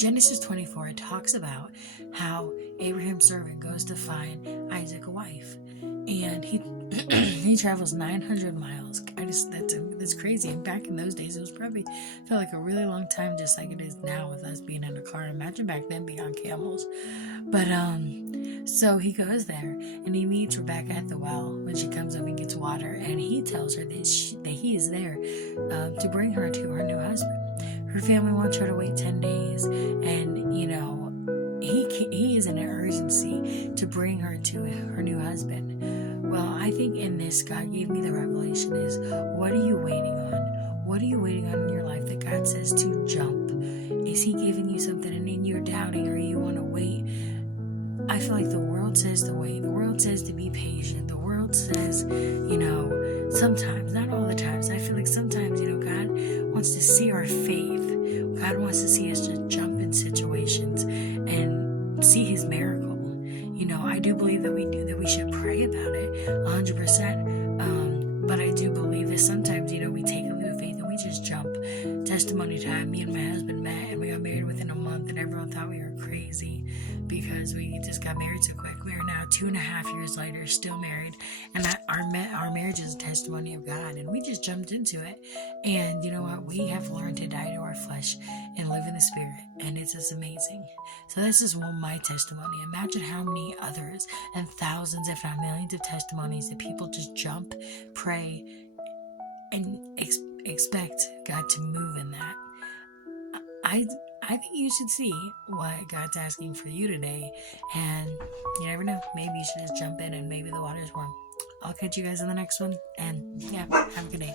Genesis 24, it talks about how Abraham's servant goes to find Isaac a wife, and he he travels 900 miles. That's crazy. And back in those days, it was probably felt like a really long time, just like it is now with us being in a car. Imagine back then being on camels. But so he goes there and he meets Rebecca at the well when she comes up and gets water, and he tells her that he is there to bring her to her new husband. Her family wants her to wait 10 days, and he is in an urgency to bring her to her new husband. Well, I think in this, God gave me the revelation is, what are you waiting on? What are you waiting on in your life that God says to jump? Is he giving you something and then you're doubting, or you want to wait? I feel like the world says to wait. The world says to be patient. The world says, sometimes, not all the times. I feel like sometimes, God wants to see our faith. God wants to see us just jump in situations and see his miracle. I do believe that we should pray about it 100%. But I do believe that sometimes, we take a leap of faith and we just jump. Testimony time, me and my husband met and we got married within a month, and everyone thought we were crazy because we just got married so quick. We are now 2.5 years later, still married, and our marriage is a testimony of God, and we just jumped into it. And you know what? We have learned to die to our flesh and live in the Spirit, and it's just amazing. So this is my testimony. Imagine how many others and thousands, if not millions, of testimonies that people just jump, pray, and expect God to move in that. I think you should see what God's asking for you today, and you never know, maybe you should just jump in and maybe the water's warm. I'll catch you guys in the next one, and yeah, have a good day.